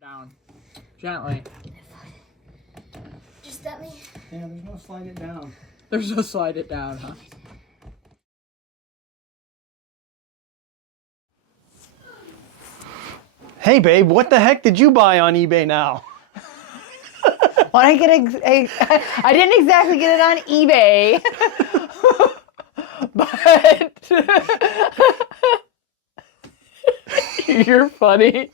Down. Gently. Just let me. Yeah, there's no slide it down. There's no slide it down, huh? Hey babe, what the heck did you buy on eBay now? Well, I didn't exactly get it on eBay, but you're funny.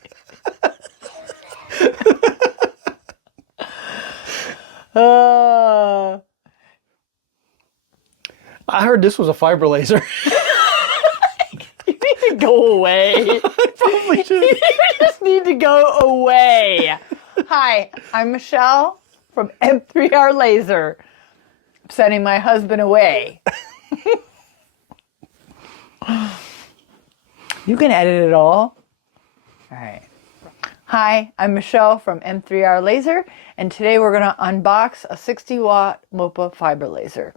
I heard this was a fiber laser. You need to go away. Probably should. You just need to go away. Hi, I'm Michelle from M3R Laser. I'm sending my husband away. You can edit it all. All right. Hi, I'm Michelle from M3R Laser, and today we're going to unbox a 60-watt MOPA fiber laser.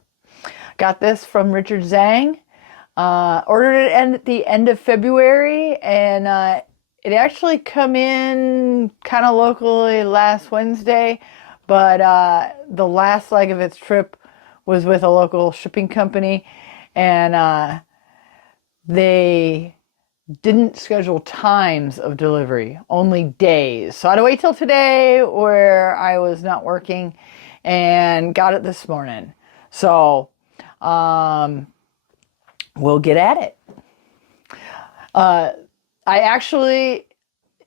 Got this from Richard Zhang. Ordered it at the end of February, and it actually come in kind of locally last Wednesday, but the last leg of its trip was with a local shipping company, and they didn't schedule times of delivery, only days. So I had to wait till today where I was not working and got it this morning. So we'll get at it. I actually,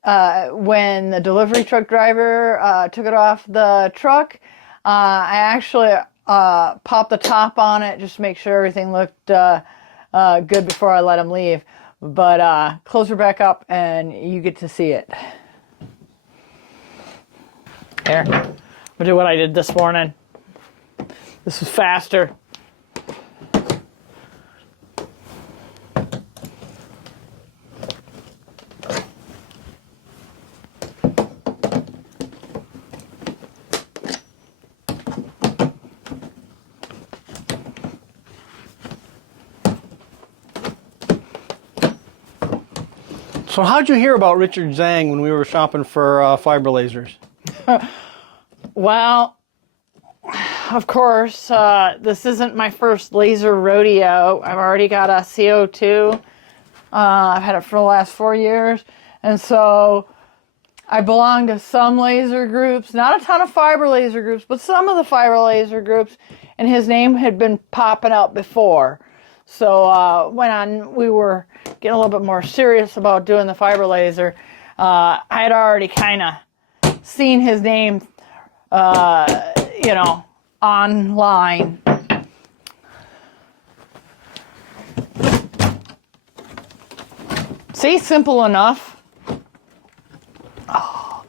when the delivery truck driver took it off the truck, I actually popped the top on it just to make sure everything looked good before I let him leave. But close her back up and you get to see it. Here, we'll do what I did this morning. This was faster. So how'd you hear about Richard Zhang when we were shopping for fiber lasers? Well, of course, this isn't my first laser rodeo. I've already got a CO2. I've had it for the last 4 years. And so I belong to some laser groups, not a ton of fiber laser groups, but some of the fiber laser groups. And his name had been popping up before. So when we were getting a little bit more serious about doing the fiber laser, I had already kind of seen his name, you know, online. See, simple enough. Oh,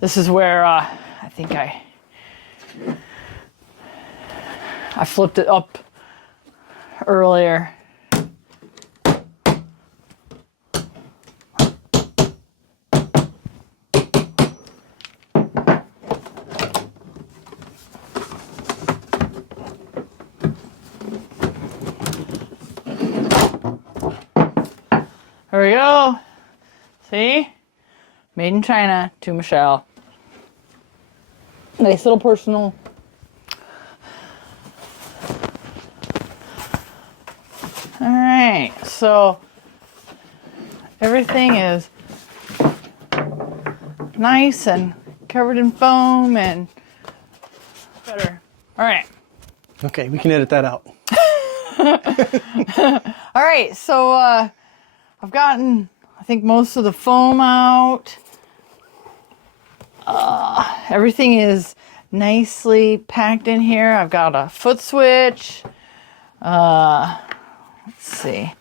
this is where I think I flipped it up earlier. There we go. See? Made in China to Michelle. Nice little personal. All right, so everything is nice and covered in foam and better. All right. Okay, we can edit that out. All right, so I've gotten, I think, most of the foam out. Everything is nicely packed in here. I've got a foot switch. Let's see.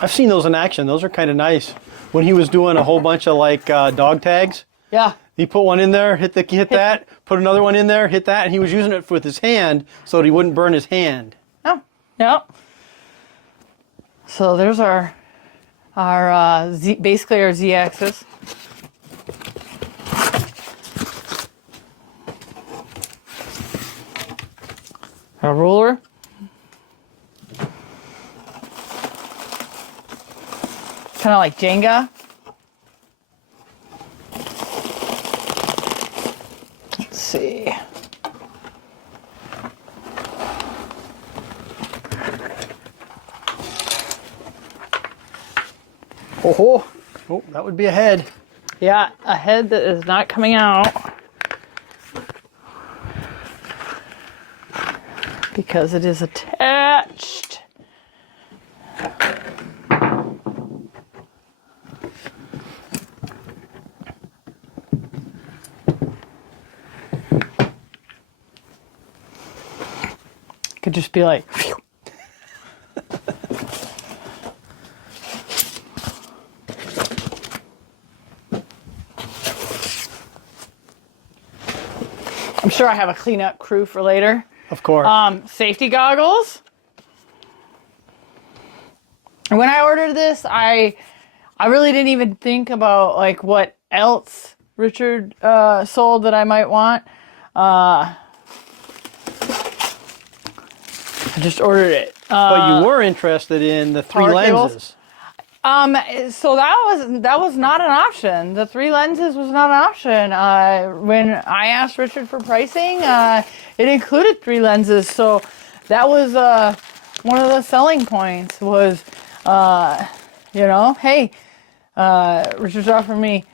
I've seen those in action. Those are kind of nice. When he was doing a whole bunch of like dog tags, Yeah. he put one in there, hit that, put another one in there, hit that, and he was using it with his hand so that he wouldn't burn his hand. Oh, yeah. So there's our Z, basically our Z-axis. A ruler. Kind of like Jenga. see. Oh, Oh, that would be a head. yeah, a head that is not coming out because it is attached. Could just be like, phew. I'm sure I have a cleanup crew for later. Of course. Safety goggles. When I ordered this, I really didn't even think about like what else Richard sold that I might want. I just ordered it. But you were interested in the 3 power lenses. cables. So that was not an option. The 3 lenses was not an option. When I asked Richard for pricing, it included 3 lenses. So that was one of the selling points was, you know, hey, Richard's offering me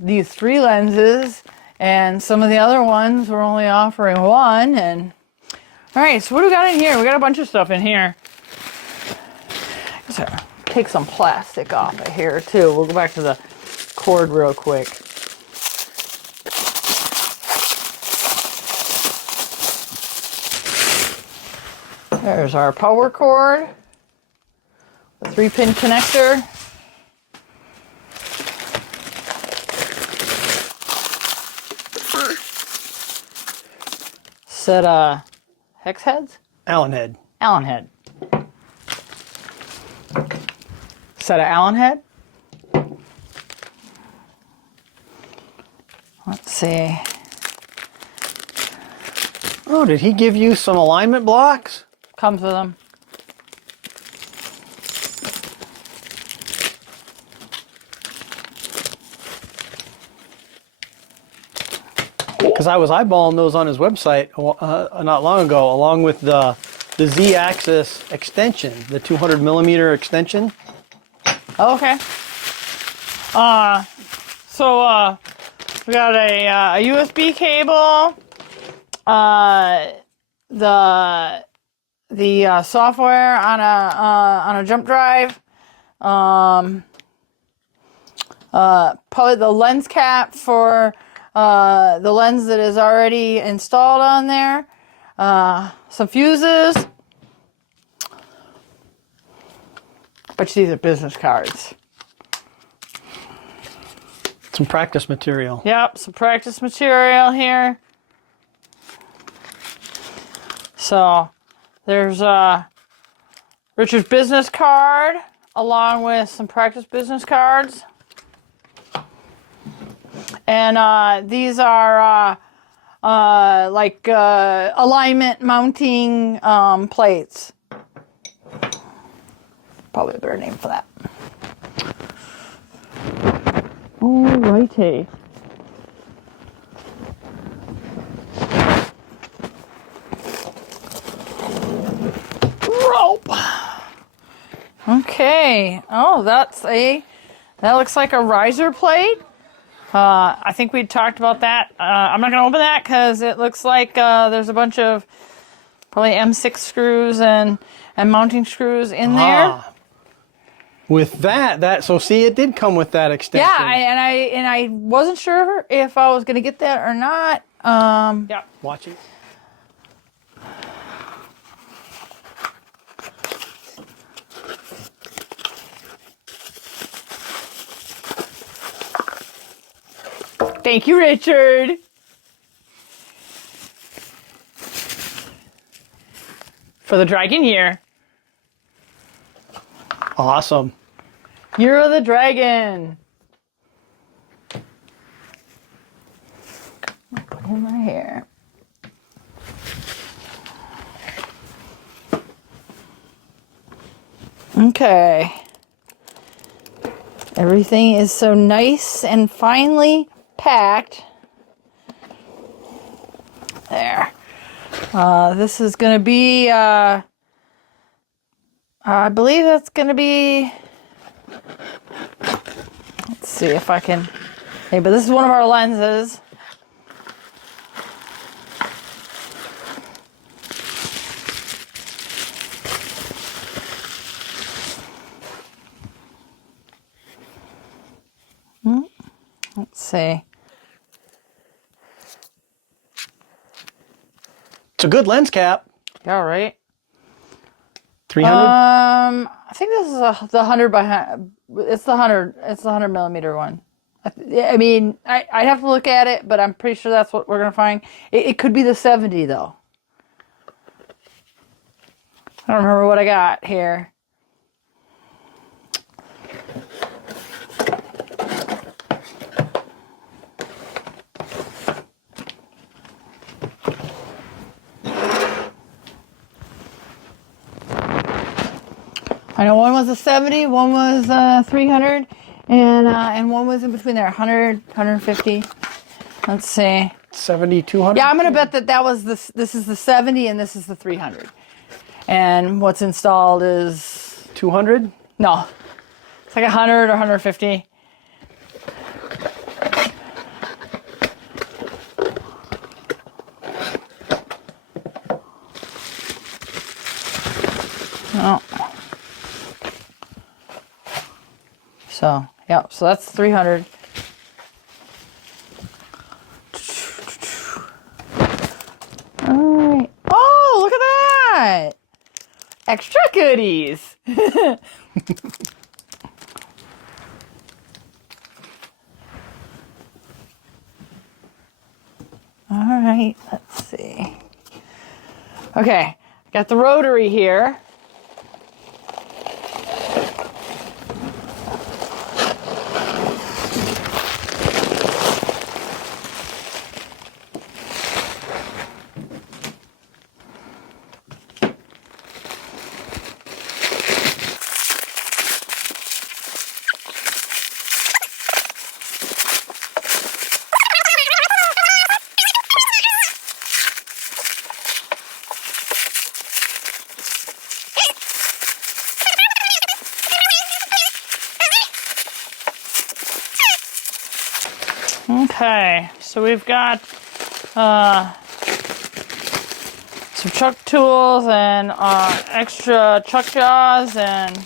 these 3 lenses, and some of the other ones were only offering 1. And all right, so what do we got in here? We got a bunch of stuff in here. So take some plastic off of here too. We'll go back to the cord real quick. There's our power cord, the 3-pin connector. Set of hex heads? Allen head. Allen head. Set of Allen head. Let's see. Oh, did he give you some alignment blocks? Comes with them. Because I was eyeballing those on his website not long ago, along with the Z-axis extension, the 200 millimeter extension. Okay. So we got a USB cable, the software on a jump drive, probably the lens cap for the lens that is already installed on there, some fuses. But these are business cards. Some practice material. Yep, some practice material here. So there's Richard's business card along with some practice business cards. And these are like alignment mounting plates. Probably a better name for that. Alrighty. Rope. Okay. Oh, that looks like a riser plate. I think we talked about that. I'm not going to open that because it looks like there's a bunch of probably M6 screws and mounting screws in there. With that, so see, it did come with that extension. Yeah, and I wasn't sure if I was going to get that or not. Yeah, watch it. Thank you, Richard. For the dragon here. Awesome. You're the dragon. Put him right here. Okay. Everything is so nice and finely packed. There. This is going to be, I believe that's going to be, let's see if I can, hey, but this is one of our lenses. Let's see. It's a good lens cap. Yeah, right. 300. I think this is the 100 by, it's the 100. It's the 100 millimeter one. I mean, I'd have to look at it, but I'm pretty sure that's what we're gonna find. It could be the 70 though. I don't remember what I got here. I know one was a 70, one was 300, and one was in between there, 100, 150. Let's see. 70, 200? Yeah, I'm going to bet that was this is the 70 and this is the 300. And what's installed is 200? No. It's like 100 or 150. Oh. So, yeah, so that's 300. All right. Oh, look at that. Extra goodies. All right, let's see. Okay, got the rotary here. Okay, so we've got some chuck tools and extra chuck jaws and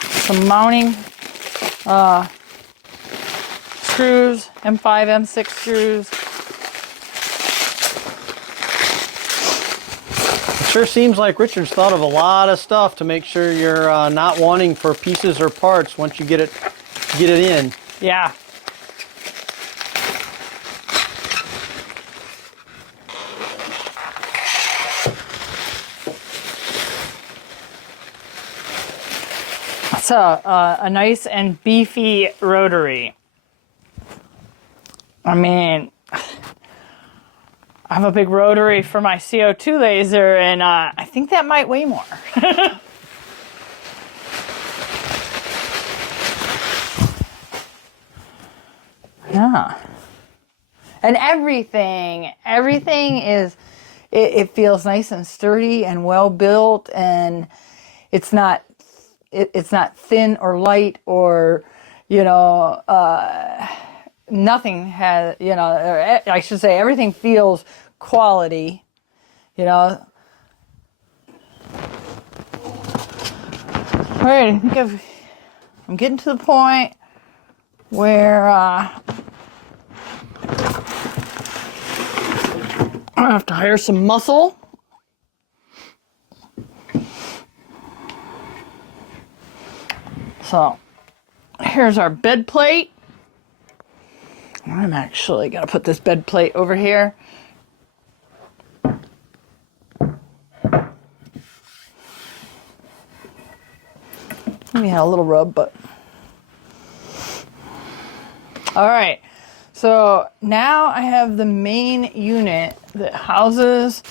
some mounting screws, M5, M6 screws. It sure seems like Richard's thought of a lot of stuff to make sure you're not wanting for pieces or parts once you get it in. Yeah. It's a nice and beefy rotary. I mean, I have a big rotary for my CO2 laser, and I think that might weigh more. Yeah. And everything is, it feels nice and sturdy and well built, and it's not thin or light or, nothing has, I should say everything feels quality, All right, I think I'm getting to the point where I have to hire some muscle. So here's our bed plate. I'm actually gonna put this bed plate over here. We had a little rub, but all right. So now I have the main unit that houses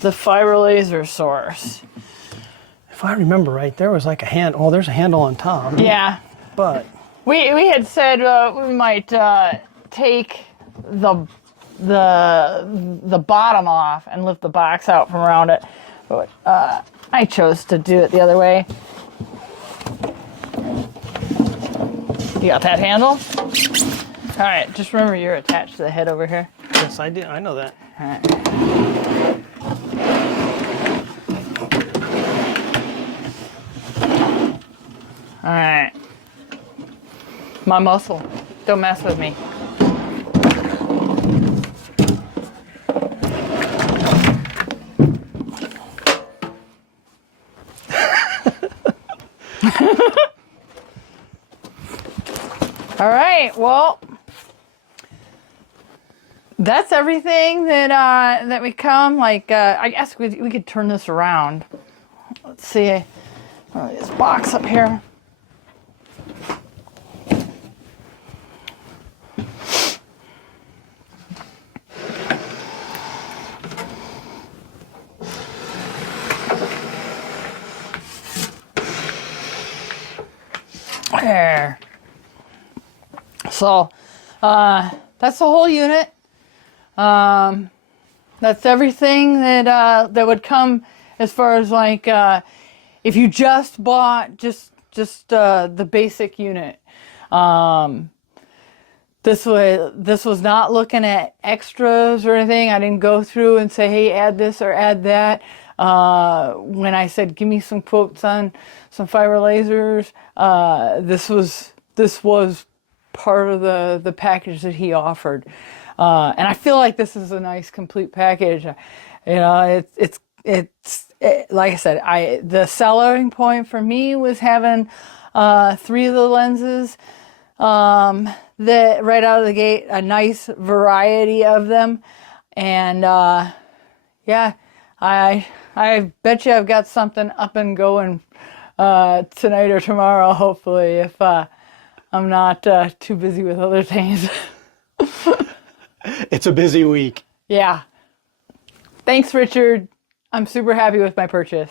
the fiber laser source. If I remember right, there was like a handle. Oh, there's a handle on top. Yeah. But We had said we might take the bottom off and lift the box out from around it. But I chose to do it the other way. You got that handle? All right, just remember you're attached to the head over here. Yes, I do. I know that. All right. All right. My muscle. Don't mess with me. All right, well, that's everything that we come. Like, I guess we could turn this around. Let's see. This box up here. There. So that's the whole unit. That's everything that would come as far as like if you just bought just the basic unit. This was not looking at extras or anything. I didn't go through and say, hey, add this or add that. When I said, give me some quotes on some fiber lasers, this was part of the package that he offered. And I feel like this is a nice complete package. You know, it's like I said, the selling point for me was having 3 of the lenses that right out of the gate, a nice variety of them. And yeah, I bet you I've got something up and going tonight or tomorrow, hopefully, if I'm not too busy with other things. It's a busy week. Yeah. Thanks, Richard. I'm super happy with my purchase.